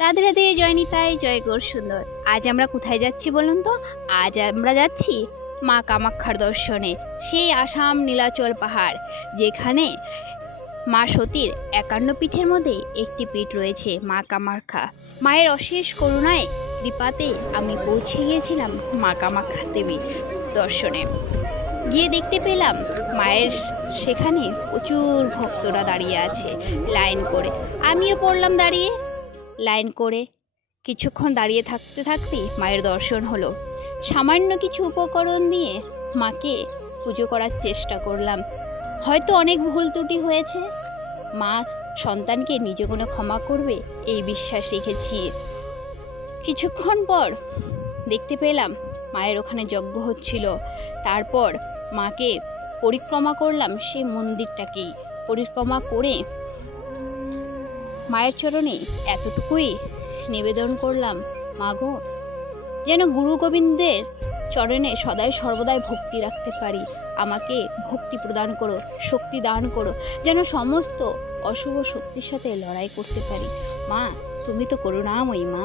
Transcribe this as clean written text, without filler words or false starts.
রাধে রাধে, জয় নিতাই, জয় গৌর সুন্দর। আজ আমরা কোথায় যাচ্ছি বলুন তো? আজ আমরা যাচ্ছি মা কামাখ্যার দর্শনে। সেই আসাম নীলাচল পাহাড়, যেখানে মা সতীর 51 পীঠের মধ্যে একটি পীঠ রয়েছে মা কামাখ্যা। মায়ের অশেষ করুণায় কৃপাতে আমি পৌঁছে গিয়েছিলাম মা কামাখ্যা দেবী দর্শনে। গিয়ে দেখতে পেলাম মায়ের সেখানে প্রচুর ভক্তরা দাঁড়িয়ে আছে লাইন করে। আমিও পড়লাম দাঁড়িয়ে লাইন করে। কিছুক্ষণ দাঁড়িয়ে থাকতে থাকতেই মায়ের দর্শন হলো। সামান্য কিছু উপকরণ দিয়ে মাকে পুজো করার চেষ্টা করলাম। হয়তো অনেক ভুল ত্রুটি হয়েছে, মা সন্তানকে নিজ গুণে ক্ষমা করবে এই বিশ্বাস রেখেছি। কিছুক্ষণ পর দেখতে পেলাম মায়ের ওখানে যজ্ঞ হচ্ছিল। তারপর মাকে পরিক্রমা করলাম, সেই মন্দিরটাকেই পরিক্রমা করে মায়ের চরণে এতটুকুই নিবেদন করলাম, মাগো যেন গুরু গোবিন্দের চরণে সদাই সর্বদাই ভক্তি রাখতে পারি। আমাকে ভক্তি প্রদান করো, শক্তি দান করো, যেন সমস্ত অশুভ শক্তির সাথে লড়াই করতে পারি। মা, তুমি তো করুণাময়ী মা।